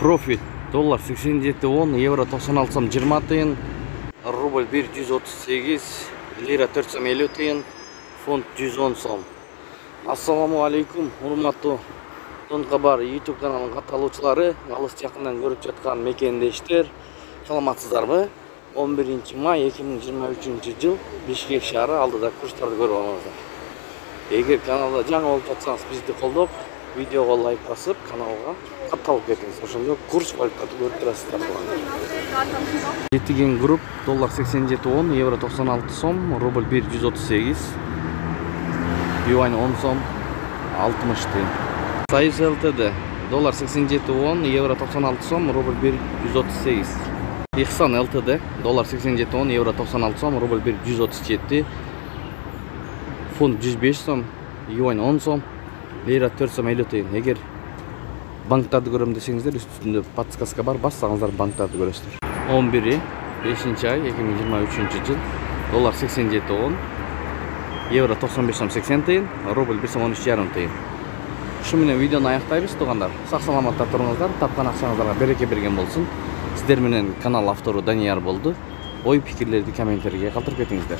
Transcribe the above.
Profit dollar 87.10, евро 96 сом 20 тиын, рубль 138, лира 450 тиын, фунт 110 сом. Ассаламу алейкум, урматтуу Тон Кабар YouTube каналынын катталуучулары, алыс жакындан көрүп жаткан мекендештер, саламатсыздарбы? 11 май 2023 жыл Бишкек шаары алдыда курстарды көрүп алыңыздар. Эгер каналда жаңы болуп жатсаңыз, бизди колдоп, видеого лайк басып, каналга катталып кетиңиз. Ошондо курс валютасы көрүп турасыздар. Жетиген групп доллар 87.10, евро 96 сом, рубль 138, юань 10 сом 60 тиын. Союз ЛТД доллар 87.10, евро 96 сом, рубль 138. Ихсан ЛТД доллар 87.10, евро 96 сом, рубль 137, фунт 105 сом, юань 10 сом, лира 4 сом 50 тиын. Эгер банктарды көрөм десеңиздер, үстүндө подсказка бар, бассаңыздар банктарды көрөсүздөр. 11-5 ай 2023 жыл доллар 87.10, евро 95 сом 80 тиын, рубль 1 сом 13,5 тиын. Ушу менен видеону аяктайбыз, туугандар. Сак саламатта туруңуздар, тапкан акчаңыздарга береке берген болсун. Сиздер менен канал автору Данияр болду. Ой пикирлерди комменттерге калтырып кетиңиздер.